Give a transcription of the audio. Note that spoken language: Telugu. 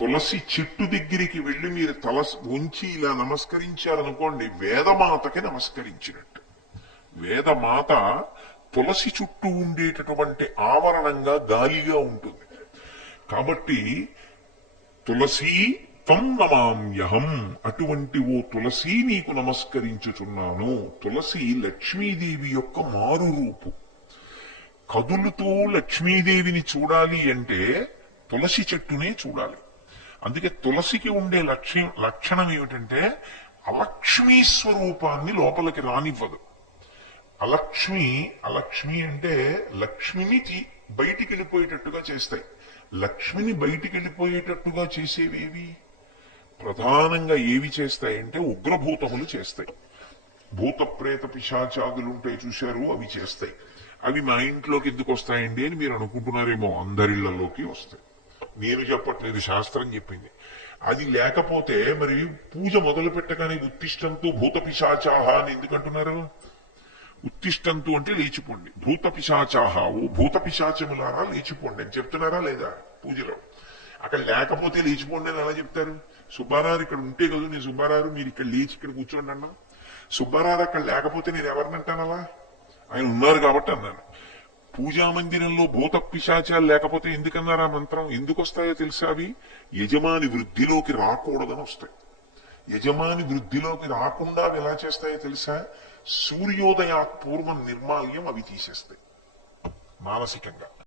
తులసి చెట్టు దగ్గరికి వెళ్ళి మీరు తల ఉంచి ఇలా నమస్కరించారనుకోండి, వేదమాతకి నమస్కరించినట్టు. వేదమాత తులసి చుట్టూ ఉండేటటువంటి ఆవరణంగా గాలిగా ఉంటుంది. కాబట్టి తులసి త్వం నమామ్యహం, అటువంటి ఓ తులసి నీకు నమస్కరించుచున్నాను. తులసి లక్ష్మీదేవి యొక్క మారు రూపు. కదులుతూ లక్ష్మీదేవిని చూడాలి అంటే తులసి చెట్టునే చూడాలి. అందుకే తులసికి ఉండే లక్షణం ఏమిటంటే అలక్ష్మీ స్వరూపాన్ని లోపలికి రానివ్వదు. అలక్ష్మి అంటే లక్ష్మిని బయటికి వెళ్ళిపోయేటట్టుగా చేస్తాయి. లక్ష్మిని బయటికి వెళ్ళిపోయేటట్టుగా చేసేవేవి? ప్రధానంగా ఏవి చేస్తాయంటే ఉగ్రభూతములు చేస్తాయి. భూత ప్రేత పిశాచాదులుంటాయి చూశారు, అవి చేస్తాయి. అవి మా ఇంట్లోకి ఎందుకు వస్తాయండి అని మీరు అనుకుంటున్నారేమో. అందరిళ్లలోకి వస్తాయి. నేను చెప్పట్లేదు, శాస్త్రం చెప్పింది. అది లేకపోతే మరి పూజ మొదలు పెట్టగానే ఉత్తిష్టంతో భూత పిశాచాహ అని ఎందుకంటున్నారు? ఉత్తిష్టంతు అంటే లేచిపోండి. భూత పిశాచాహ, ఓ భూత పిశాచములారా లేచిపోండి అని చెప్తున్నారా లేదా పూజలో? అక్కడ లేకపోతే లేచిపోండి అని ఎలా చెప్తారు? సుబ్బారావు ఇక్కడ ఉంటే కదా నేను సుబ్బారావు మీరు ఇక్కడ లేచి ఇక్కడ కూర్చోండి అన్నా. సుబ్బారావు అక్కడ లేకపోతే నేను ఎవరినంటాను? అలా ఆయన ఉన్నారు కాబట్టి అన్నాను. పూజా మందిరంలో భూత పిశాచాలు లేకపోతే ఎందుకన్నారా మంత్రం? ఎందుకు వస్తాయో తెలుసా? అవి యజమాని వృద్ధిలోకి రాకూడదని వస్తాయి. యజమాని వృద్ధిలోకి రాకుండా ఎలా చేస్తాయో తెలుసా? సూర్యోదయా పూర్వం నిర్మాల్యం అవి తీసేస్తాయి మానసికంగా.